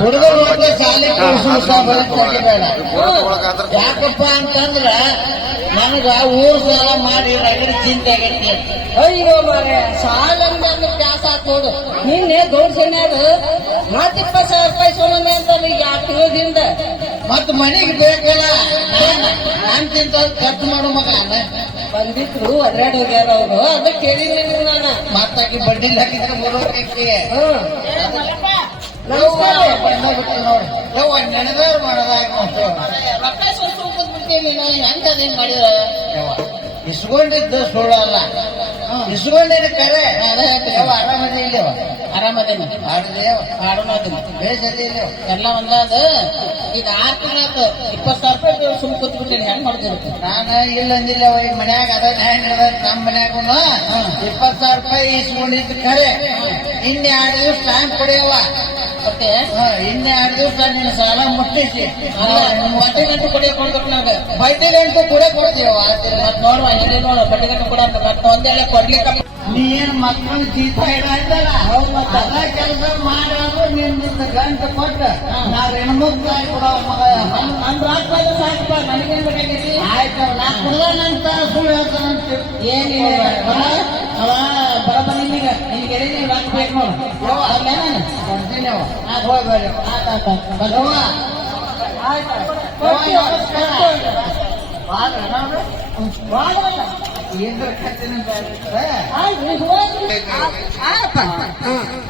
ಹುಡುಗರು ಶಾಲೆ ಬೇಡ. ಯಾಕಪ್ಪ ಅಂತಂದ್ರ ನನಗ ಊರ್ ಸಾಲ ಮಾಡಿ ರಗಡ ಚಿಂತೆ ಆಗೈತಿ. ಅಯ್ಯೋ ಮಾರ್ರೆ, ಸಾಲ ಕ್ಯಾಸ ಹಾಕೋದು ನಿನ್ನೆ ಗೌಡ್ ಸೈನ್ಯಾಗ ಮತ್ 20,000 ರೂಪಾಯಿ ಸೋಲಮೆ ಅಂತ ಈಗ 2 ತಿಂಗಳಿಂದ ಮತ್ ಮನೆಗ್ ಬೇಕಲ್ಲ. ನಾನ್ ತಿಂತ ಖರ್ಚು ಮಾಡೋ ಮಗ ಬಂದಿದ್ರು ಅದ್ರಾಡ್ ಹೋಗ್ಯಾರ ಅವ್ರು. ಅದಕ್ಕೆ ಕೇಳಿದ್ದೀನಿ ನಾನು. ಮತ್ತಾಗಿ ಬಡ್ಡಿ ಹಾಕಿದ್ರೆ ಬರೋಕೆ ನಮಸ್ಕಾರ. ನೆನೆದಾರ ಮಾಡೋದಾಗ ರೊಕ್ಕ ಸ್ವಲ್ಪ ಬಿಡ್ತೀನಿ. ಹೆಂಗದೇನ್ ಮಾಡಿದ್ರ ಇಸ್ಕೊಂಡಿದ್ದು ಸುಳ್ಳಲ್ಲ, ಇಸ್ಕೊಂಡಿದ್ದ ಕರೆ. ಆರಾಮದೇ ಇಲ್ಲವ? ಆರಾಮದೇನು ಆರಾಮದೇನು ಬೇಸಲ್ಲಿ ಇಲ್ಲ ಎಲ್ಲ ಒಂದಾದ. ಈಗ 6 ತಿಂಗಳಾತು 20,000 ರೂಪಾಯಿ ಸುಮ್ ಕೂತ್ಬಿಟ್ಟೇನೆ. ಹೆಂಗ್ ಮಾಡ್ತಿರುತ್ತೆ? ನಾನು ಇಲ್ಲ ಅಂದಿಲ್ಲ. ಈ ಮನ್ಯಾಗ ಅದ ನಮ್ಮ ಮನ್ಯಾಗ 20,000 ರೂಪಾಯಿ ಇಸ್ಕೊಂಡಿದ್ದು ಕರೆ. ಇನ್ನೆ 2 ದಿವಸ ಟೈಮ್ ಕೊಡಿಯವ. ಮತ್ತೆ ಇನ್ನೆ 2 ದಿವಸ ನಿನ್ನ ಸಾಲ ಮುಟ್ಟಿಸಿ ಬಡ್ಡಿ ಗಂಟು ಕೊಡಿಯಕ್ ಕೊಡ್ಬೇಕು ನಂಗೆ. ಬಡ್ಡಿ ಗಂಟು ಕೂಡ ಕೊಡ್ತೀವ. ಮತ್ ನೋಡುವ ಇಲ್ಲಿ ನೋಡು ಬಡ್ಡಿ ಗಂಟು ಕೂಡ ಅಂತ ಮತ್ತೆ ಒಂದೇಳೆ ಕೊಡ್ಲಿಕ್ಕೆ ನೀನ್ ಮಕ್ಕಳು ಜೀತ ಇಡಲ್ಲ. ಅದ ಕೆಲಸ ಮಾಡೋದು ನಿನ್ನ ಗಂಟು ಕೊಟ್ಟ ನಾವ್ ಹೆಣ್ಮಕ್ಳು ಕೊಡೋ ಮಗ. ನಮ್ ರಾಷ್ಟ್ರ ಸಾಕಪ್ಪ, ನನಗೇನ್ ಬೇಕಾಗೈತಿ? ಆಯ್ತು, ನಾ ಕುಡ್ದಾನಂತ ಸುಳ್ಳು ಹೇಳ್ತಾನಂತ ಏನಿಲ್ಲ ಅವ ಬರಬ ನಿನಗೆ ಎಲ್ಲಿ ಹಾಕ್ಬೇಕು ನೋಡು. ಕೊಡ್ತೀನಿ ಅವ. ಹೋಗ್ಬೇಡ. ಬಸವ್ವ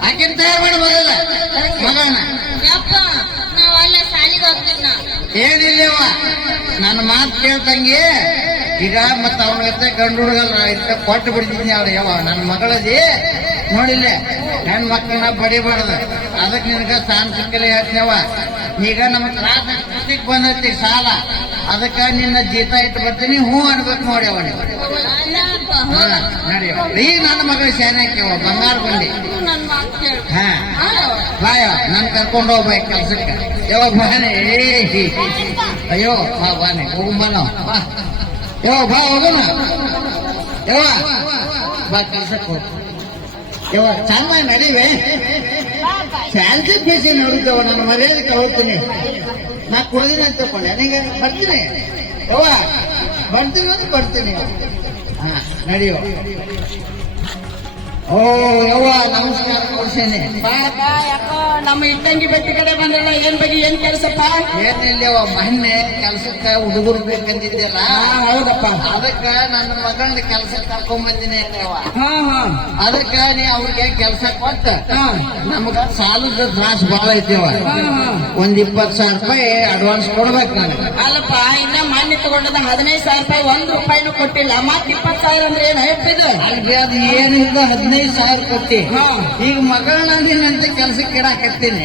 ಆಕಿನ ತಯಾರು ಮಾಡಿ ಬರಲ್ಲ ಮಗನ. ನಾವಲ್ಲ ಶಾಲಿಗೆ ಹೋಗ್ತೀವಿ ನಾ. ಏನಿಲ್ಲವ ನನ್ನ ಮಾತು ಕೇಳ್ತಂಗಿ. ಈಗ ಮತ್ತ ಅವನ ಜೊತೆ ಗಂಡು ಹುಡುಗಲ್ಲ ಇಷ್ಟ ಕೊಟ್ಟು ಬಿಡ್ತಿದ್ನಿ. ಅವ್ರು ಯಾವ ನನ್ನ ಮಗಳದಿ ನೋಡಿಲ್ಲ, ಹೆಣ್ ಮಕ್ಕಳನ್ನ ಬಡಿಬಾರ್ದು. ಅದಕ್ಕೆ ನಿನಗ ಸಾನ್ ಸಿಕ್ಕಲೆ ಹೇಳ್ತೇವ. ಈಗ ನಮ್ಮ ತ್ರಾಸಕ್ಕೆ ಬಂದೈತಿ ಸಾಲ. ಅದಕ್ಕ ನಿನ್ನ ಜೀತ ಇಟ್ಟು ಬರ್ತೀನಿ. ಹೂ ಅನ್ಬೇಕು ನೋಡಿ ಅವನ. ನಡಿಯವ ಈಗ ನನ್ನ ಮಗಳು ಶಾನೆ ಹಾಕ್ಯವ ಬಂಗಾರ ಬಂದಿ. ನನ್ ಮಾತು ಕೇಳು. ಹಾ ಬಾಯ ನನ್ ಕರ್ಕೊಂಡು ಹೋಗ್ಬೇಕು ಕೆಲ್ಸಕ್ಕೆ. ಯಾವಾಗ ಬಾನೆ? ಅಯ್ಯೋ ಬಾ ಬಾನೆ ಹೋಗುಂಬನ. ಯಾವ ಬಾ ಹೋಗೋಣ. ಯಾವ ಬಾ ಕೆಲ್ಸಕ್ಕೆ ಹೋಗ. ಯಾವ ಚಂದ ನಡಿವೆ. ಶಾಂತಿ ಬೀಸಿ ನೋಡಿದ್ದವ ನನ್ನ ಮರ್ಯಾದಕ್ಕೆ ಹೋಗ್ತೀನಿ. ನಾ ಕುಡಿದಿನ ಅಂತ ತಕೊಂಡೆ. ನನಗೆ ಬರ್ತೀನಿ. ಯವ್ವ ಬರ್ತೀನಿ ಅಂದ್ರೆ ಬರ್ತೀನಿ. ಹಾ ನಡಿಯೋ. ಓ ಯವ್ವ ನಮಸ್ಕಾರ ಕೊಡ್ಸೇನೆ. ಯಾಕೋ ನಮ್ಮ ಇಟ್ಟಂಗಿ ಬೆಟ್ಟಿ ಕಡೆ ಬಂದಲ್ಲ. ಏನ್ ಬಗ್ಗೆ ಏನ್ ಕೆಲಸಪ್ಪ? ಏನಿಲ್ಲವ ಮೊನ್ನೆ ಕೆಲ್ಸಕ್ಕ ಹುಡುಗರು ಬೇಕಂದಿದ್ದೆಲ್ಲ. ಹೌದಪ್ಪ. ಅದಕ್ಕ ನನ್ನ ಮಗಳನ್ನ ಕೆಲ್ಸಕ್ಕೆ ಕರ್ಕೊಂಡ್ ಬಂದಿನಿ ಅಲ್ಲವ. ಅದಕ್ಕ ನೀ ಅವ್ರಿಗೆ ಕೆಲ್ಸ ಕೊಟ್ಟ ನಮಗ ಸಾಲದ ತ್ರಾಸ ಬಾಳ ಐತಿವ. ಒಂದ್ 20,000 ರೂಪಾಯಿ ಅಡ್ವಾನ್ಸ್ ಕೊಡ್ಬೇಕು ನನಗೆ. ಅಲ್ಲಪ್ಪ ಇನ್ನ ಮಾನ್ಯ ತಗೊಂಡದ 15,000 ರೂಪಾಯಿ 1 ರೂಪಾಯಿನೂ ಕೊಟ್ಟಿಲ್ಲ. ಮತ್ 20,000 ಅಂದ್ರೆ ಏನ್ ಹೇಳ್ತಿದ್ರು? ಅಲ್ಲಿ ಅದು ಏನಿಲ್ಲ 15,000 ಕೊಟ್ಟಿ. ಈಗ ಮಗಳನ್ನ ನೀನಂತ ಕೆಲ್ಸಕ್ಕೆ ಇಡಾಕತ್ತೀನಿ.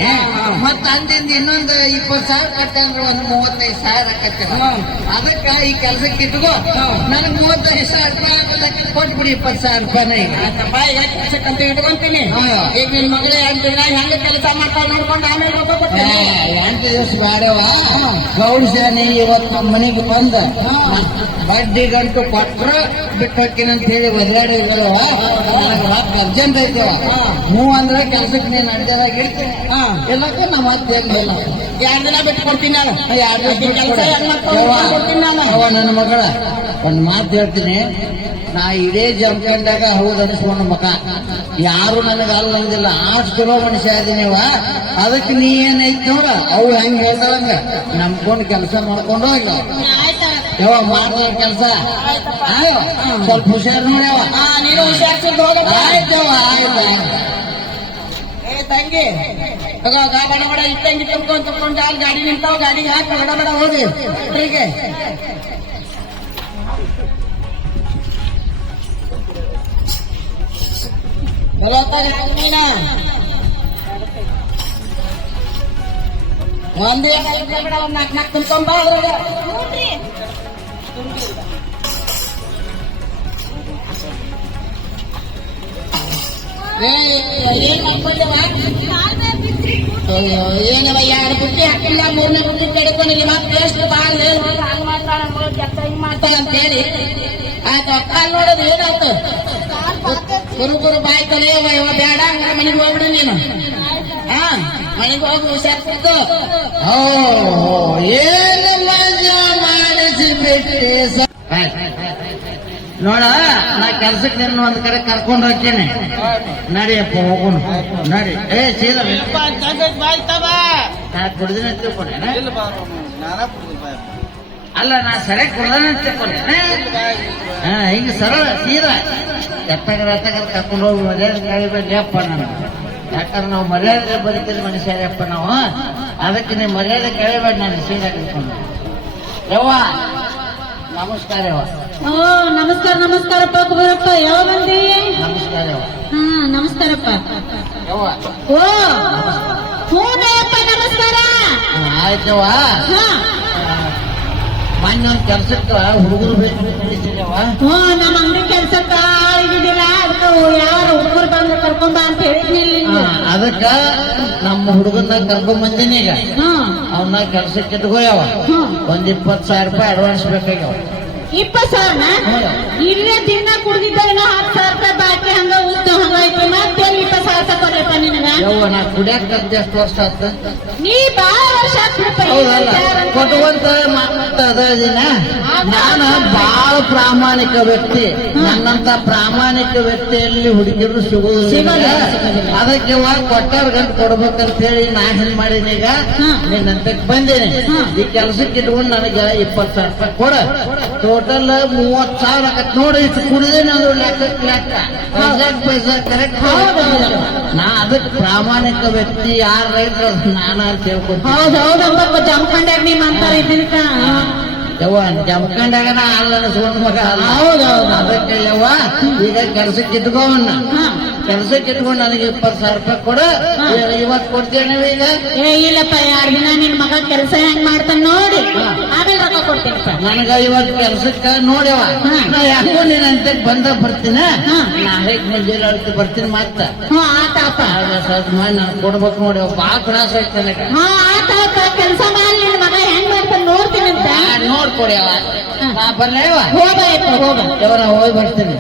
ಮತ್ತ ಅಂದಿಂದ ಇನ್ನೊಂದು 20,000 ಕಟ್ಟ ಅಂದ್ರೆ ಒಂದು 35,000 ಆಕತ್ತೀನಿ. ಅದಕ್ಕ ಈ ಕೆಲ್ಸಕ್ಕೆ ಇಟ್ಕೋ. ನನಗೆ 35,000 ರೂಪಾಯಿ ಕೊಟ್ಬಿಡಿ. 20,000 ರೂಪಾಯಿ ಈಗ ಕೆಲ್ಸಕ್ಕಂತ ಇಟ್ಕೊಂತೀನಿ. ಈಗ ನಿನ್ ಮಗಳೇ ಅಂತೀನ ಹೆಂಗ ಕೆಲಸ ಮಾಡ್ತಾ ನೋಡ್ಕೊಂಡು ಆಮೇಲೆ ರೊಕ್ಕ ಕೊಡ್ತೀನಿ. 8 ದಿವಸ ಬ್ಯಾಡವ. ಗೌಡ್ ಶಾನೆ ಇವತ್ತು ಮನೆಗೆ ಬಂದ ಬಡ್ಡಿ ಗಂಟು ಕೊಟ್ರ ಬಿಟ್ಟು ಹೋಗ್ತೀನಂತ ಹೇಳಿ ಬದಲಾಡಿ ಇಲ್ಲವ. ನನಗೆ ರೊಕ್ಕ ಅರ್ಜೆಂಟ್ ಐತವ. ಹ್ಞೂ ಅಂದ್ರೆ ಕೆಲ್ಸಕ್ಕೆ ನೀನು ಅಡ್ಜದಾಗ ಇರ್ತೀನಿ. ಎಲ್ಲಕ್ಕೆ ನಮ್ಮ ಮತ್ತೆ 2 ದಿನ ಬಿಟ್ಟು ಕೊಡ್ತೀನಿ ನಾನು. 2 ದಿವಸ ಕೆಲಸ ಕೊಡ್ತೀನಿ ನಾನು. ಅವ ನನ್ನ ಮಗಳ ಒಂದ್ ಮಾತು ಹೇಳ್ತೀನಿ. ನಾ ಇಡೇ ಜಮಖಂಡಾಗ ಹೌದು ಅನಿಸ್ಕೊಂಡು ಮಕ ಯಾರು ನನಗೆ ಅಲ್ಲ ಅಂದಿಲ್ಲ. ಆಷ್ಟು ಚಲೋ ಮನುಷ್ಯ ಅದೀನಿವ. ಅದಕ್ಕೆ ನೀ ಏನೈತಿ ನೋಡ ಅವು ಹೆಂಗ್ ಹೇಳ್ತಾಳಂಗ ನಂಬ್ಕೊಂಡು ಕೆಲಸ ಮಾಡ್ಕೊಂಡು ಇಲ್ಲ ಯಾವ ಮಾಡೋ ಕೆಲಸ. ಸ್ವಲ್ಪ ಹುಷಾರು ನೋಡ್ಯವ. ನೀನು ಹುಷಾರ್ಸಿದ್ದು ಹೋಗಪ್ಪ. ಆಯ್ತವ ಆಯ್ತು. ಏ ತಂಗಿ ಬಡ ಬಡ ಇಟ್ಟಂಗಿ ತಗೊಂಡು ಗಾಡಿ ನಿಂತಾವ. ಗಾಡಿಗೆ ಹಾಕಿ ಬಡ ಬಡ ಹೋಗಿ ಹೀಗೆ ನೀನ ಒಂದು 4 ತುಂಬ್ಕೊಂಬ. ಅದ್ರಾಗ ಏನ್ ಮಾಡ್ಕೊಂಡವ? ಏನವ 2 ಬುಟ್ಟಿ ಹಾಕಿಲ್ಲ 3ನೇ ಬುಟ್ಟಿ ಕಡ್ಕೊಂಡಿಲ್ಲ. ಮತ್ತೆ ಎಷ್ಟು ಬಾಳ ಮಾಡ್ತಾಳ ಅಂತ ಹೇಳಿ ಆಯ್ತು. ಕಾಲ್ ನೋಡೋದು ಏನಾಯ್ತು? ಗುರು ಬಾಯ್ ಕಲಿಯವ ಬೇಡ ಹಂಗ ಮನೆಗೆ ಹೋಗ್ಬಿಡು ನೀನು. ಮನೆಗೆ ಹೋಗಿ ಹುಷಾರ್ ಕೊಟ್ಟು ಓ ಏನು ಮಜಾ ಮಾಡಿಸಿ ಬಿಟ್ಟೆ ನೋಡ ನಾ ಕೆಲ್ಸಕ್ಕೆ ನಿನ್ನ ಒಂದ್ ಕಡೆ ಕರ್ಕೊಂಡು ಹೋಗ್ತೇನೆ ನಡಿಯಪ್ಪ ಹೋಗೋಣ ನಡಿ ಏ ಸೀದಾ ನಾ ಕುಡ್ದಿನ ತಿಳ್ಕೊಂಡೆ ಅಲ್ಲ ನಾ ಸರಿಯಾಗಿ ಕುಡ್ದಾನ ತಿಳ್ಕೊಂಡೆ ಹಿಂಗ ಸರಳ ಸೀದಾ ಎತ್ತಗರ ಕರ್ಕೊಂಡು ಹೋಗಿ ಮರ್ಯಾದೆ ಕಳಿಬೇಕಪ್ಪ ನನಗೆ ಯಾಕಂದ್ರೆ ನಾವು ಮರ್ಯಾದೆ ಬರೀತೀವಿ ಮನುಷ್ಯರಪ್ಪ ನಾವು ಅದಕ್ಕೆ ನೀವು ಮರ್ಯಾದೆ ಕಳಿಬೇಡ ನಾನು ಸೀದಾ ಕರ್ಕೊಂಡು ಯವ್ವ ನಮಸ್ಕಾರ ಯವ್ವ ಓ ನಮಸ್ಕಾರ ನಮಸ್ಕಾರಪ್ಪ ಕುಬೇರಪ್ಪ ಯಾವ ಬಂದಿ ನಮಸ್ಕಾರ ಯವ್ವ ಹಾ ನಮಸ್ಕಾರಪ್ಪ ಯವ್ವ ಓ ಹೂನಪ್ಪ ನಮಸ್ಕಾರ ಆಯ್ತವ್ವ ಹಾ ಮೊನ್ನೆ ಒಂದು ಕೆಲ್ಸಕ್ಕೆ ಹುಡುಗರು ಬೇಕು ಹ್ಞೂ ನಮ್ಮ ಅಂಗಡಿ ಕೆಲ್ಸಕ್ಕ ಇದಿಲ್ಲ ಅದಕ್ಕೆ ಯಾರು ಹುಡುಗರು ಬಂದು ಕರ್ಕೊಂಬ ಅಂತ ಹೇಳಿದ್ನಿಲ್ಲ ಅದಕ್ಕ ನಮ್ಮ ಹುಡುಗನ ಕರ್ಕೊಂಡ್ ಬಂದಿನಿ ಈಗ ಹ್ಮ್ ಅವನ್ನ ಕೆಲ್ಸಕ್ಕೆ ಇಟ್ಕೋಯವ ಒಂದ್ 20,000 ರೂಪಾಯಿ ಅಡ್ವಾನ್ಸ್ ಬೇಕಾಗ್ಯಾವ 20,000 ಇಲ್ಲೇ ದಿನ ಕುಡ್ದಿದ್ದ ಏನೋ 10,000 ರೂಪಾಯಿ ಬಾಕಿ ಹಂಗ ಉದ್ದು ಹಂಗಾಯ್ತು ಮತ್ತೆ 20,000 ಕೊಡ್ರಪ್ಪ ನಿನಗ ಯವ್ವ ನಾ ಕುಡಿಯಾಕ ಕಲ್ತು ಎಷ್ಟು ವರ್ಷ ಆತ ನೀ ಬಾಳ ವರ್ಷ ಹೌದಲ್ಲ ಕೊಟ್ಟುವಂತ ಮಾತ ಅದ ದಿನ ನಾನು ಬಹಳ ಪ್ರಾಮಾಣಿಕ ವ್ಯಕ್ತಿ ನನ್ನಂತ ಪ್ರಾಮಾಣಿಕ ವ್ಯಕ್ತಿಯಲ್ಲಿ ಹುಡುಗಿರು ಸಿಗುವುದಿಲ್ಲ ಅದಕ್ಕೆ ಕೊಟ್ಟಾರ ಗಂಟು ಕೊಡ್ಬೇಕಂತ ಹೇಳಿ ನಾ ಹೆಂಗ್ ಮಾಡೀನಿ ಈಗ ನಿನ್ನಂತ ಬಂದೇನೆ ಈ ಕೆಲ್ಸಕ್ಕೆ ಇಟ್ಕೊಂಡು ನನಗೆ 20,000 ರೂಪಾಯಿ ಕೊಡ ಟೋಟಲ್ 30,000 ಆಗತ್ ನೋಡಿ ಇಷ್ಟು ಕುಡಿದೇನೆ ಅದು ಲೆಕ್ಕ ಪೈಸಾ ಕರೆಕ್ಟ್ ನಾ ಅದಕ್ಕೆ ಪ್ರಾಮಾಣಿಕ ವ್ಯಕ್ತಿ ಯಾರ ರೈತರು ನಾನು ಅಂತ ಹೇಳ್ಕೊತೀನಿ ಹೌದೌದಪ್ಪ ಜಮ್ಕಂಡಾಗ ನಿಮ್ ಅಂತಾರ ಇದಕ್ಕ ಯವ್ವ ಜಮ್ಕಂಡಾಗ ನಾ ಅಲ್ಲ ಸುವರ್ಣ ಮಗ ಹೌದೌದು ಅದಕ್ಕೆ ಯವ್ವ ಈಗ ಕೆಲ್ಸಕ್ಕೆ ಇಟ್ಕೋವನ್ನ ಕೆಲ್ಸಕ್ಕೆ ಇಟ್ಕೊಂಡು ನನಗೆ 20,000 ರೂಪಾಯಿ ಕೊಡ ಇವತ್ತು ಕೊಡ್ತೇನೆ ಈಗ ಇಲ್ಲಪ್ಪ 2 ದಿನ ನಿನ್ ಮಗ ಕೆಲಸ ಹೆಂಗ್ ಮಾಡ್ತಾನ ನೋಡಿ ಆಮೇಲೆ ರೊಕ್ಕ ಕೊಡ್ತೀನಪ್ಪ ನನಗ ಇವತ್ತು ಕೆಲ್ಸಕ್ಕ ನೋಡ್ಯವ ನಾ ಯಾಕೋ ನೀನ್ ಅಂತ ಬರ್ತೀನ ನಾಳೆ ಮುಂಜಾನೆ ಅಳ್ತಿ ಬರ್ತೀನಿ ಮತ್ತ ಆತಪ್ಪ ನಾನು ಕೊಡ್ಬೇಕು ನೋಡ್ಯವ ಬಾಳ ತ್ರಾಸ ಐತೆ ನನಗ ಆತಪ್ಪ ಕೆಲಸ ಮಾಡಿ ನಿನ್ ಮಗ ಹೆಂಗ್ ಮಾಡ್ತಾನ ನೋಡ್ತೀನಂತ ನೋಡ್ಕೊಡ್ಯವ ನಾ ಬರ್ಲೇವ ಹೋಗಪ್ಪ ಹೋಗ ಯವ್ವ ನಾ ಹೋಗಿ ಬರ್ತೀನಿ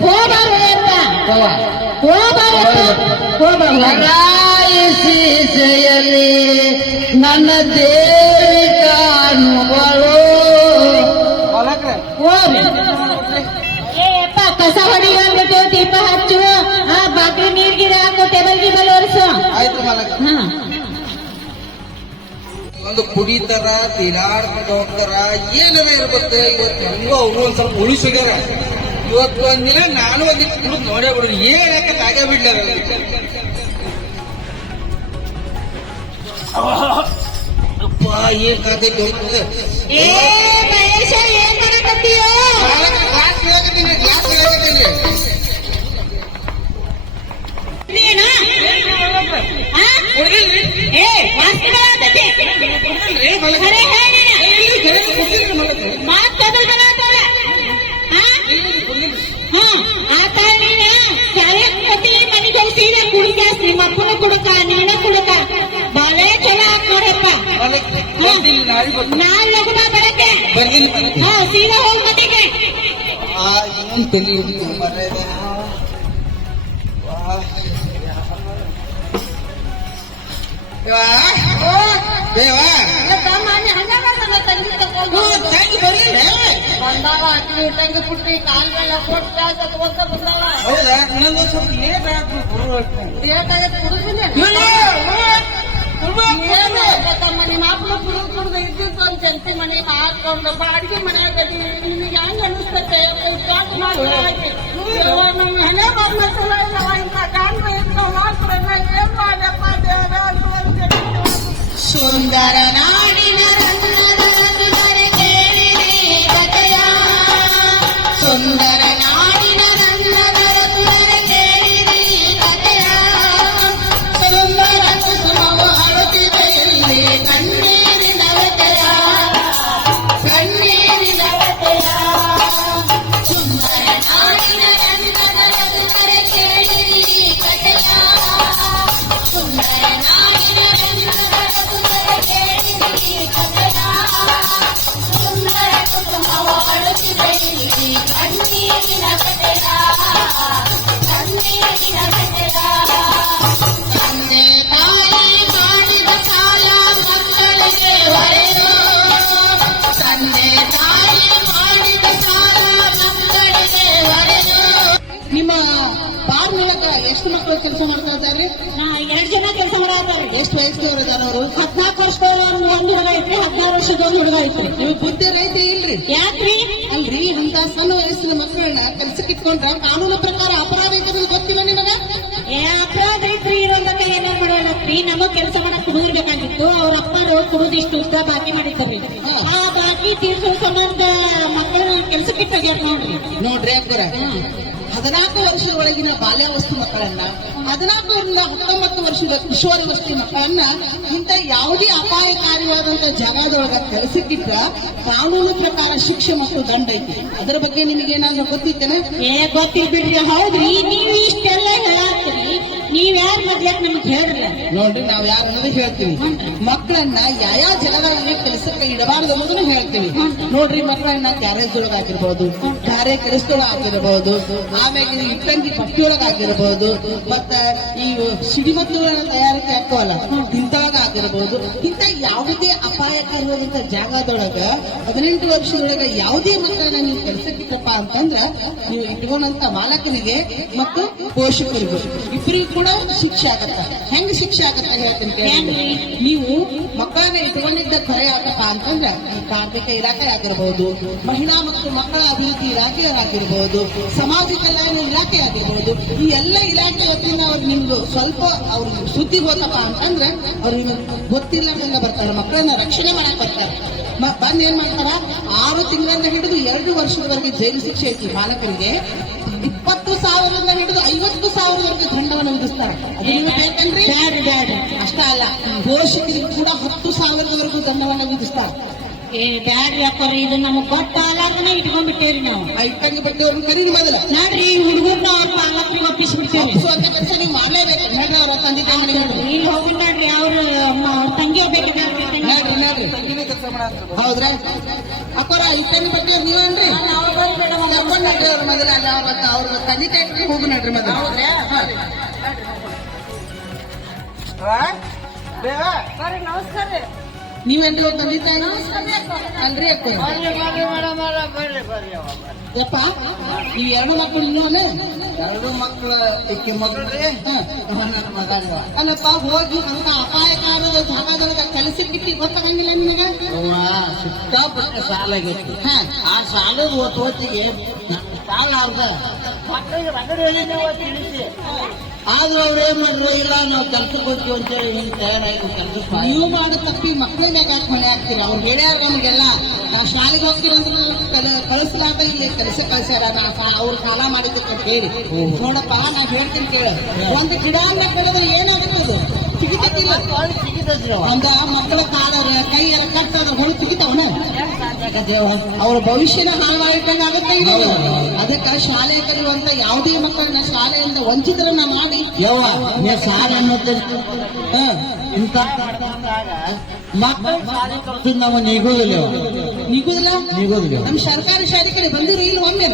ಸೀಸೆಯಲ್ಲಿ ನನ್ನ ದೇವಿ ಕಾಣುವಳು ಏಪ್ಪ ಕಸ ಹೊಡಿಯೋದು ದೀಪ ಹಚ್ಚು ಆ ಬಾಕಿ ನೀರ್ಗಿರ ಹಾಕು ಟೇಬಲ್ ಗಿಬಲ್ ಒರೆಸು ಆಯ್ತು ಮಾಲಕ ಒಂದು ಕುಡಿತಾರ ತಿಲಾಡ್ಕೊಂಡು ಹೋಗ್ತಾರ ಏನರ ಇರ್ಬೇಕು ಇವತ್ತು ಹೆಂಗೋ ಅವ್ರು ಒಂದ್ ಸ್ವಲ್ಪ ಉಳಿಸಿದಾರ ಇವತ್ತು ಒಂದಿನ ನಾನು ಒಂದಿಟ್ಟು ಕುಡಿದು ನೋಡೇ ಬಿಡೋದು ಏನ್ ಯಾಕೆ ಆಗೇ ಬಿಡ್ಲಾರ ಅಪ್ಪ ಏನ್ ಕಾತೈತಿ ಏ ಮಹೇಶ ಏನ್ ಮಾಡಕತ್ತೀಯೋ ಗ್ಲಾಸ್ ಹೇಳಕತ್ತೀನಿ ನೀನು ಏ ವಾಸ್ತಿಗಳ ಖರೆ ಹೇಳಿ ಮಾತ್ ಕದಲ್ಗಳ ಆತ ನೀನ ಶಾಲೆಗೆ ಕೊಟ್ಟಿ ಮನೆಗೆ ಹೋಗಿ ಸೀದಾ ಕುಡಿಕಾಸ್ ನಿಮ್ಮ ಅಪ್ಪನ ಕುಡುಕ ನೀನ ಕುಡುಕ ಬಾಳೆ ಚಲೋ ಹಾಕ್ ನೋಡಪ್ಪ ನಾಳೆ ಲಗುನ ಬೆಳಗ್ಗೆ ಸೀದಾ ಹೋಗಿ ಮನೆಗೆ ಇನ್ನೊಂದು ತಲೆ ದೇವಾ ತಂಗಿ ಬರ್ಲಿಲ್ಲ ಬಂದಾವ ತಂಗಿ ಪುಟ್ಟಿ ಕಾಲ್ಗೆಲ್ಲ ಕೊಟ್ಟು ಬಂದಾವ ಹೌದಾ ಇನ್ನೊಂದು ಸ್ವಲ್ಪ ಲೇಟ್ ಆಗ್ಬೇಕು ಲೇಟ್ ಆಗತ್ತೆ ಕುಡಿದಿಲ್ಲ ನಿಮ್ಮ ಅಪ್ಪನ ಕುಡಿದು ಇದ್ದಿದ್ದು ಒಂದು ಜಂತಿ ಮನೆ ಹಾಕೊಂಡು ಬಾಡಿಗೆ ಮನೆಯಾಗ ನಿಮಗೆ ಹೆಂಗ್ ಅನಿಸ್ತೈತೆ ಹೆಣೆ ಮಮ್ಮ ಚಲೋ ಇಲ್ಲವ ಇಂಥ ಕಾಣ್ಮ ಇತ್ತು ಮಾಡ್ಕೊಡೋಣ ಏನ್ ಮಾಡಪ್ಪ ಸುಂದರ ನಾಡಿನ ರನ್ನದ ಕೇಳಿರಿ ಕಥೆಯ ಸುಂದರ ನಾಡಿನ ರನ್ನದ ಕೇಳಿರಿ ಕಥೆಯ ಸುಂದರ ಕುಸುಮವು ಅಳುತ್ತಿದೆ ಇಲ್ಲಿ ಕಣ್ಣೀರಿನ ವ್ಯಥೆಯ ಕಣ್ಣೀರಿನ ವ್ಯಥೆಯ ಸುಂದರ ನಾಡಿನ ರನ್ನದ ಕೇಳಿರಿ ಕಥೆಯ ಸುಂದರ ನಾಡಿನ ತಂದೆ ತಾಯಿ ಎಷ್ಟು ಮಕ್ಕಳು ಕೆಲಸ ಮಾಡ್ತಾ ಇದ್ದಾರೆ? 2 ಜನ ಕೆಲಸ ಮಾಡಾತಾರೆ. ಎಷ್ಟು ವಯಸ್ಸಿನವರು ಇದಾರೆ ಅವರು? 14 ವರ್ಷದವ್ರು ಒಂದು ಹುಡುಗ ಐತ್ರಿ, 16 ವರ್ಷದವ್ರು ಹುಡುಗ ಐತ್ರಿ. ನೀವು ಬುದ್ಧಿ ರೈತ ಇಲ್ರಿ? ಯಾಕ್ರಿ? ಅಲ್ರಿ, ಇಂತ ಸಣ್ಣ ವಯಸ್ಸಿನ ಮಕ್ಕಳನ್ನ ಕೆಲ್ಸಕ್ಕೆ ಇಟ್ಕೊಂಡ್ರ ಕಾನೂನು ಪ್ರಕಾರ ಅಪರಾಧ ಐತೆ ಅನ್ನೋದು ಗೊತ್ತಿಲ್ಲ ನಿನಗ? ಅಪರಾಧ ಐತ್ರಿ, ಇರೋದಕ್ಕ ಏನೇನ್ ಮಾಡೋಣತ್ರಿ? ನಮಗ್ ಕೆಲಸ ಮಾಡಕ್ ಕುಡಿದಿರ್ಬೇಕಾಗಿತ್ತು. ಅವ್ರ ಅಪ್ಪರು ಕುಡಿದಿಷ್ಟು ಉದ್ದ ಬಾಕಿ ಮಾಡಿದ್ರಿ. ಆ ಬಾಕಿ ತೀರ್ಸೋ ಸಂಬಂಧ ಮಕ್ಕಳನ್ನ ಕೆಲ್ಸಕ್ಕೆ ಇಟ್ಟಾಗ್ಯಾರ ನೋಡ್ರಿ. ನೋಡ್ರಿ ಅಕ್ಕರ, 14 ವರ್ಷದ ಒಳಗಿನ ಬಾಲ್ಯಾವಸ್ಥೆ ಮಕ್ಕಳನ್ನ, 14ರಿಂದ 19 ವರ್ಷದ ಕಿಶೋರಾವಸ್ಥೆ ಮಕ್ಕಳನ್ನ ಇಂಥ ಯಾವುದೇ ಅಪಾಯಕಾರಿಯಾದಂತ ಜಾಗದೊಳಗ ಕೆಲಸಕ್ಕಿಟ್ಟ ಕಾನೂನು ಪ್ರಕಾರ ಶಿಕ್ಷೆ ಮತ್ತು ದಂಡ ಐತಿ. ಅದರ ಬಗ್ಗೆ ನಿಮಗೇನಾದ್ರೂ ಗೊತ್ತಿತ್ತೇನೆ? ಗೊತ್ತಿಲ್ ಬಿಡ್ರಿ. ಹೌದ್ರಿ, ನೀವ್ ಇಷ್ಟೆಲ್ಲ ಹೇಳಾತ್ರಿ, ನೀವ್ ಯಾರ ಮೊದ್ಲಕ್ ನಮಗ್ ಹೇಳ್ರಲ್ಲ. ನೋಡ್ರಿ, ನಾವ್ ಯಾರು ಅನ್ನೋದು ಹೇಳ್ತೀವಿ. ಮಕ್ಕಳನ್ನ ಯಾವ ಜಾಗದಲ್ಲಿ ಕೆಲಸಕ್ಕೆ ಇಡಬಾರ್ದು ಅನ್ನೋದನ್ನು ಹೇಳ್ತೀವಿ. ನೋಡ್ರಿ, ಮಕ್ಕಳನ್ನ ಗ್ಯಾರೇಜ್ ಒಳಗ ಆಗಿರ್ಬೋದು, ಗಾರೆ ಕೆಲಸದೊಳಗ ಆಗಿರಬಹುದು, ಆಮೇಲೆ ಇಟ್ಟಂಗಿ ಪಟ್ಟಿಯೊಳಗ ಆಗಿರಬಹುದು, ಮತ್ತ ಈ ಸಿಡಿಮದ್ದುಗಳ ತಯಾರಿಕೆ ಆಗ್ತಾವಲ್ಲ ಇಂಥವಾಗ ಆಗಿರಬಹುದು. ಇಂಥ ಯಾವುದೇ ಅಪಾಯಕಾರಿಯಾದಂತ ಜಾಗದೊಳಗ 18 ವರ್ಷದೊಳಗ ಯಾವುದೇ ಮಕ್ಕಳನ್ನ ನೀವು ಕೆಲಸಕ್ಕೆ ಇಟ್ಟಪ್ಪ ಅಂತಂದ್ರ ನೀವು ಇಟ್ಕೊಂಡಂತ ಮಾಲಕನಿಗೆ ಮತ್ತು ಪೋಷಕರಿಗೂ ಇಬ್ಬರಿಗೂ ಕೂಡ ಶಿಕ್ಷೆ ಆಗತ್ತ. ಹೆಂಗ್ ಶಿಕ್ಷೆ ಆಗತ್ತ ಹೇಳ್ತೀನಿ ಕೇಳಿ. ನೀವು ಮಕ್ಕಳನ್ನ ಇಟ್ಕೊಂಡಿದ್ದ ಖರೆ ಆಗಪ್ಪ ಅಂತಂದ್ರ ಈ ಕಾರ್ಮಿಕ ಇಲಾಖೆ ಆಗಿರಬಹುದು, ಮಹಿಳಾ ಮತ್ತು ಮಕ್ಕಳ ಅಭಿವೃದ್ಧಿ ಇಲಾಖೆ ಆಗಿರಬಹುದು, ಸಮಾಜ ಕಲ್ಯಾಣ ಇಲಾಖೆ ಆಗಿರ್ಬೋದು, ಈ ಎಲ್ಲ ಇಲಾಖೆ ವತಿಯಿಂದ ಅವ್ರು ನಿಮ್ದು ಸ್ವಲ್ಪ ಅವ್ರಿಗೆ ಸುದ್ದಿ ಹೋದಪ್ಪ ಅಂತಂದ್ರೆ ಅವ್ರು ನಿಮ್ಗೆ ಗೊತ್ತಿಲ್ಲದಂಗ ಬರ್ತಾರೆ. ಮಕ್ಕಳನ್ನ ರಕ್ಷಣೆ ಮಾಡಕ್ ಬರ್ತಾರೆ. ಬಂದ್ ಏನ್ ಮಾಡ್ತಾರ, 6 ತಿಂಗಳಿಂದ ಹಿಡಿದು 2 ವರ್ಷದವರೆಗೆ ಜೈಲು ಶಿಕ್ಷೆ ಐತಿ ಮಾಲಕರಿಗೆ. 20,000ರಿಂದ ಹಿಡಿದು 50,000ವರೆಗೆ ದಂಡವನ್ನು ವಿಧಿಸ್ತಾರೆ. ಅದು ನೀವು ಬೇಕಂದ್ರೆ ಅಷ್ಟ ಅಲ್ಲ, ಪೋಷಕರಿಗೆ ಕೂಡ 10,000ವರೆಗೂ ದಂಡವನ್ನು ವಿಧಿಸ್ತಾರೆ. ಬ್ಯಾಡ್ರಿ ಅಪ್ಪರಿ, ಇದು ನಮಗ್ ಗೊತ್ತಾಗಲಾರ್ದನ ಇಟ್ಕೊಂಡ್ಬಿಟ್ಟೇರಿ ನಾವು. ಇಟ್ಟಂಗಿ ಬಟ್ಟೆ ಅವ್ರನ್ನ ಕರೀರಿ ಮೊದಲ. ನೋಡ್ರಿ, ಹುಡುಗರ್ನ ಅವ್ರ ಪಾಲಕರಿಗೆ ಒಪ್ಪಿಸ್ಬಿಡ್ತೇವೆ. ಅಂತ ಕೆಲಸ ನೀವು ಮಾಡ್ಲೇಬೇಕು. ನೋಡ್ರಿ, ಅವ್ರ ತಂದೆ ತಾಯಿ ಇಲ್ಲಿ ಹೋಗಿ ನೋಡ್ರಿ, ಅವ್ರ ತಂಗಿ ಬೇಕಾದ್ರೆ ನೋಡ್ರಿ ನೋಡ್ರಿ ಕೆಲಸ ಮಾಡಾತ್ರ ಹೌದ್ರಾ ಅಕ್ಕೋರ ಇಟ್ಟಂಗಿ ಬಗ್ಗೆ ನೀವೇನ್ರಿ ಕರ್ಕೊಂಡ್ ನೋಡ್ರಿ ಅವ್ರ ಮೊದಲ ಅಲ್ಲ ಅವ್ರ ತಂದೆ ತಾಯಿ ಹೋಗಿ ನೋಡ್ರಿ ಮೊದಲ. ನಮಸ್ಕಾರ. ನೀವೇನ್ರಿ ಅವ್ರ ತಂದೆ ತಾಯಿ ಅಲ್ರಿ ಅಕ್ಕ? ಯಪ್ಪ, ನೀವು 2 ಮಕ್ಕಳು ಇನ್ನೂನೆ? 2 ಮಕ್ಕಳ ಇಕ್ಕಿ ಮಗಳ್ರಿ ನನ್ನ ಮಗಲ್ವ. ಅಲ್ಲಪ್ಪ, ಹೋಗಿ ಅಂತ ಅಪಾಯಕಾರದ ಜಾಗದೊಳಗ ಕೆಲಸಕ್ಕಿಟ್ಟು ಗೊತ್ತಾಗಂಗಿಲ್ಲ ನಿಮಗೆ? ಸಿಕ್ಕಾಪಟ್ಟೆ ಸಾಲ ಆಗೈತಿ. ಆ ಸಾಲದ ಹೊತ್ತಿಗೆ ಸಾಲ ಅರ್ಧ ಮಕ್ಕಳಿಗೆ ರಗಡೆ ಹೇಳಿದ್ದೇವ ತಿಳಿಸಿ. ಆದ್ರೂ ಅವ್ರು ಏನ್ ಮಾಡಿದ್ರು, ಇಲ್ಲ ನಾವು ಕೆಲ್ಸಕ್ಕೆ ಹೋಗ್ತೀವಿ ಅಂತೇಳಿ ಹಿಂಗ್ ತಯಾರಾಗಿ ಕೆಲ್ಸಕ್ಕೆ ನೀವು ಮಾಡೋ ತಪ್ಪಿ ಮಕ್ಕಳ ಮ್ಯಾಗ ಯಾಕೆ ಮನೆ ಹಾಕ್ತೀರಿ? ಅವ್ರು ಹೇಳ್ಯಾರ ನಮಗೆಲ್ಲ, ನಾವು ಶಾಲೆಗೆ ಹೋಗ್ತೀರಂದ್ರೆ ಕಳಿಸಲಾದ ಇಲ್ಲಿ ಕೆಲಸ ಕಳಿಸ್ಯಾರ, ಅವ್ರ ಕಾಲ ಮಾಡಿದ್ದಕ್ಕೆ ಹೇಳಿ. ನೋಡಪ್ಪ, ನಾವ್ ಹೇಳ್ತೀನಿ ಕೇಳ, ಒಂದು ಗಿಡ ಅನ್ನ ಬೆಳೆದ್ರೆ ಏನಾಗುತ್ತದು? ಸಿಗಿತಿಲ್ಲ. ಒಂದ ಮಕ್ಕಳ ಕಾಲರ ಕೈಯರ ಕಟ್ಟದ ಹೊಳು ಸಿಗಿತಾವನ ಅವ್ರ ಭವಿಷ್ಯನ ಹಾಳು ಮಾಡಿದಂಗ ಆಗುತ್ತೆ ಇದು. ಅದಕ್ಕೆ ಶಾಲೆ ಕಲಿಯುವಂತ ಯಾವುದೇ ಮಕ್ಕಳನ್ನ ಶಾಲೆಯಿಂದ ವಂಚಿತರನ್ನ ಮಾಡಿ ಸಾಲ ಅನ್ನೋದು ಇಂಥ ಮಕ್ಕಳು ಶಾಲೆ ಕಳ್ಸೋದು ನಾವು ನಿಗೋದಿಲ್ಲ. ನಮ್ ಸರ್ಕಾರಿ ಶಾಲೆ ಕಡೆ ಬಂದಿರು ಇಲ್ಲಿ ಒಮ್ಮೆ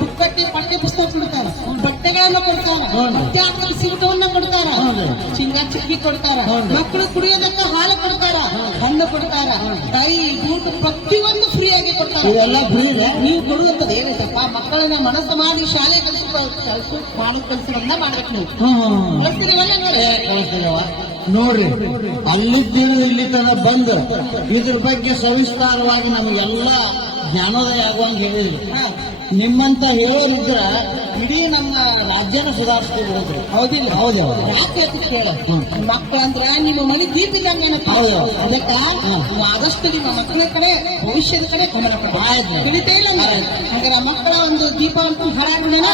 ಪುಕ್ಕಟ್ಟಿ ಪಠ್ಯ ಪುಸ್ತಕ ಕೊಡ್ತಾರ, ಬಟ್ಟೆಗಳನ್ನ ಕೊಡ್ತಾರ, ಬಟ್ಟೆ ಹಾಕಲು ಸಿಗುಟವನ್ನ ಕೊಡ್ತಾರ, ಚಿಂಗ ಚಿಕ್ಕಿ ಕೊಡ್ತಾರ, ಮಕ್ಕಳು ಕುಡಿಯೋದಕ್ಕ ಹಾಲು ಕೊಡ್ತಾರ, ಹಣ್ಣು ಕೊಡ್ತಾರ, ಕೈ ಬೂಟು ಪ್ರತಿಯೊಂದು ಫ್ರೀ ಆಗಿ ಕೊಡ್ತಾರ. ಇವೆಲ್ಲ ಫ್ರೀ ಇದೆ. ನೀವು ಕೊಡುವಂತದ್ದು ಏನೈತಪ್ಪ, ಮಕ್ಕಳನ್ನ ಮನಸ್ಸು ಮಾಡಿ ಶಾಲೆ ಮಾಡಿ ಕಲಿಸೋದನ್ನ ಮಾಡ್ಬೇಕು ನೀವು. ಕಲಿಸ್ತೀರಲ್ಲ ನೋಡ್ರಿ, ಅಲ್ಲಿದ್ದೇನು ಇಲ್ಲಿ ತನ ಬಂದು ಇದ್ರ ಬಗ್ಗೆ ಸವಿಸ್ತಾರವಾಗಿ ನಮಗೆಲ್ಲ ಜ್ಞಾನೋದಯ ಆಗುವಂತ ಹೇಳಿದ್ರು. ನಿಮ್ಮಂತ ಹೇಳೋರಿದ್ರ ಇಡೀ ನಮ್ಮ ರಾಜ್ಯನ ಸುಧಾರಿಸ್ತೀವಿ. ಹೌದಿಲ್ಲ? ಹೌದು. ಯಾಕೆ ಅಂತ ಕೇಳ, ಮಕ್ಕಳಂದ್ರ ನಿಮ್ಮ ಮನೆ ದೀಪ ಇದ್ದಂಗೆ. ಹೌದು. ಅದಕ್ಕ ನೀವು ಆದಷ್ಟು ನಿಮ್ಮ ಮಕ್ಕಳ ಕಡೆ ಭವಿಷ್ಯದ ಕಡೆ ಗಮನ ಕೊಡಿ. ತಿಳಿತೇ ಇಲ್ಲ ಹಂಗಾರೆ ಮಕ್ಕಳ ಒಂದು ದೀಪ ಅಂತ ಹಾಳಾಗ್ಬಿಡೋಣ.